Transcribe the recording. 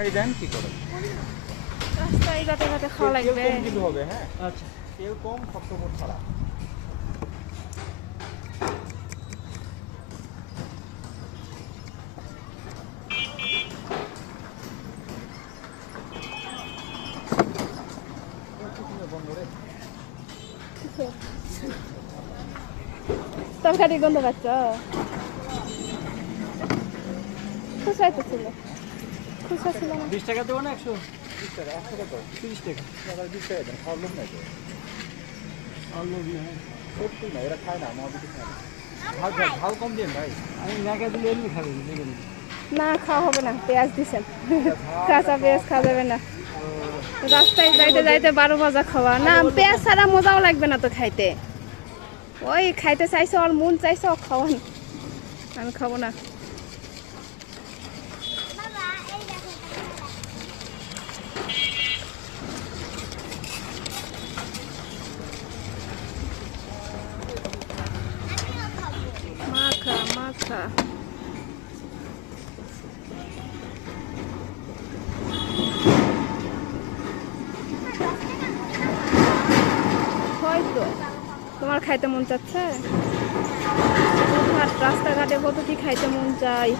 তরকারি দেন কি করে? রাস্তায় ঘাটে ঘাটে খাওয়া লাগবে। কম কিন্তু হবে, হ্যাঁ আচ্ছা তেল কম, শক্তপোট ছাড়া। তরকারি গন্ধ পাচ্ছ? খুচরাই তো ছিল, খুচরা ছিল না। 20 টাকা দেবো না 100? 30 টাকা, 100 কত? 30 টাকা। 20 টাকা দেন, খাওয়ার লোক নাই তো। আর লোক নেই। সত্যি না, এরা খায় না, মহাবিটি খায় না। ঝাল ঝাল ঝাল কম দিন ভাই। আমি নাকা দিলে এমনি খাবেন দেখবেন। না খাওয়া হবে না, পেঁয়াজ দিছেন। কাঁচা পেঁয়াজ খাওয়া যাবে না। রাস্তায় যাইতে যাইতে 12 ভাজা খাওয়া না, পেঁয়াজ ছাড়া মজাও লাগবে না তো খাইতে। ওই খাইতে চাইছো আর মন চাইছো খাওয়ান, আমি খাবো না। মাখা মাখা হয়তো তোমার খাইতে মন চাচ্ছে? রাস্তাঘাটে কত কি খাইতে মন চাই।